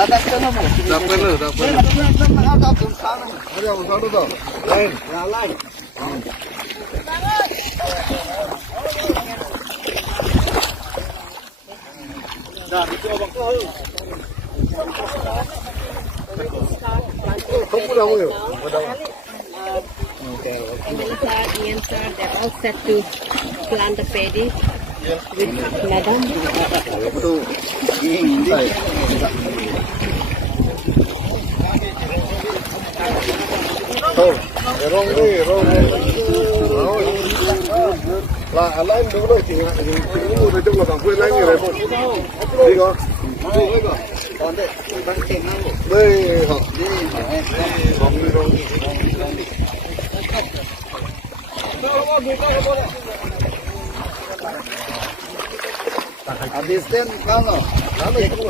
Ian sir, they're all set to plant the paddy with madam. Là anh lấy đúng rồi thì mua được trong là bằng quên lấy như này không? Đi có. Còn đây, bán tiền nào? Đây học. Không đi đâu. Habis ten kalau, lalu itu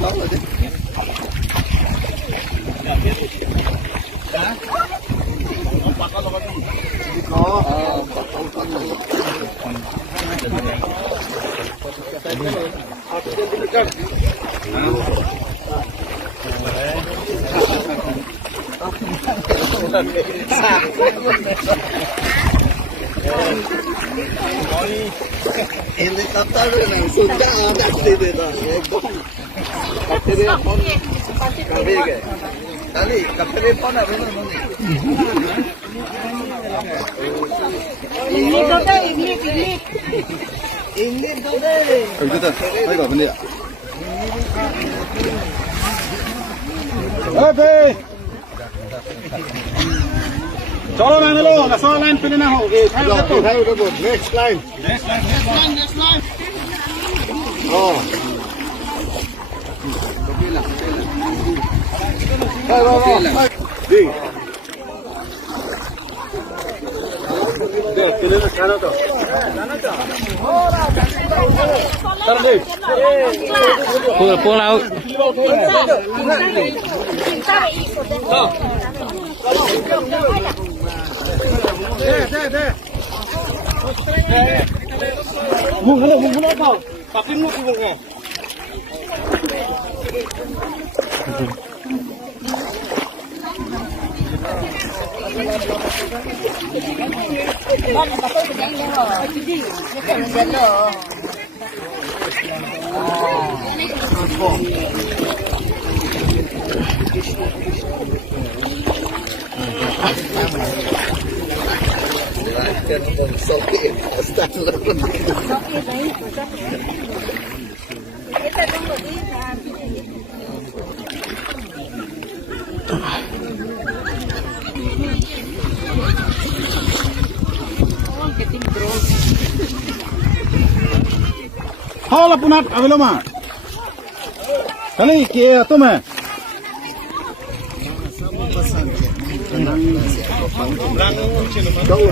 kalau deh. Ini kata dengan sudah ada di dalam. Kapten pun, kali ke? Kali kapten pun ada mana? Ini tu dah, ini tu dah. Itu dah, apa kau benda? Okay. चलो मैंने लो नसवा लाइन पे लेना हो ये next line oh di deh ini sana tuh taruh deh pulang laut Mungkin apa? Tapi mau kuburnya. Hola punat, abelo ma. Kali ke tu me. Jauh